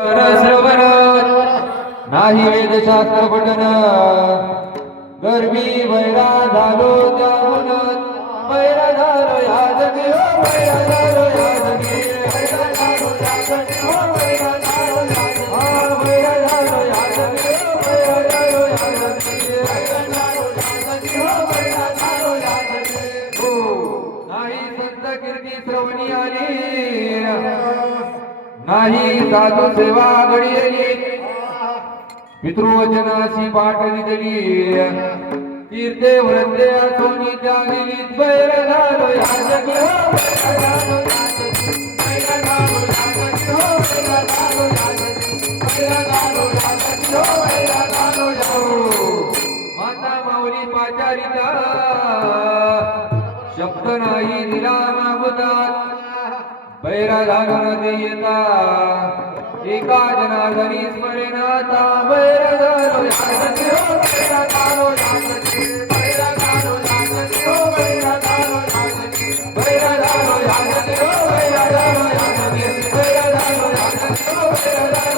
श्रवण नाही वेदशास्त्र पठन गर्भी बैरा झालो त्याहून बैरा झालो या जगी हो बैरा झालो या जगी बैरा झालो या जगी हो बैरा झालो या जगी बैरा झालो या जगी हो बैरा झालो या जगी बैरा झालो या जगी हो बैरा झालो या जगी हो नाही संत कीर्ती श्रवणी आली नाही साधू सेवा घडीली पितृवचनाची पाठ निधली तीर्थे व्रते सोनी त्यागिली बैर झालो या जगी हो बैर झालो या जगी बैर झालो या जगी हो बैर झालो या जगी बैर झालो या जगी हो बैर झालो या माता माऊली पाचारिता शब्द नाही दिला मागुतात बैरा झालो न देयता एका जनार्दनी स्मरणाता बैरा झालो या जगी हो बैरा झालो या जगी बैरा झालो या जगी हो बैरा झालो या जगी बैरा झालो या जगी हो बैरा झालो या जगी बैरा झालो या जगी हो बैरा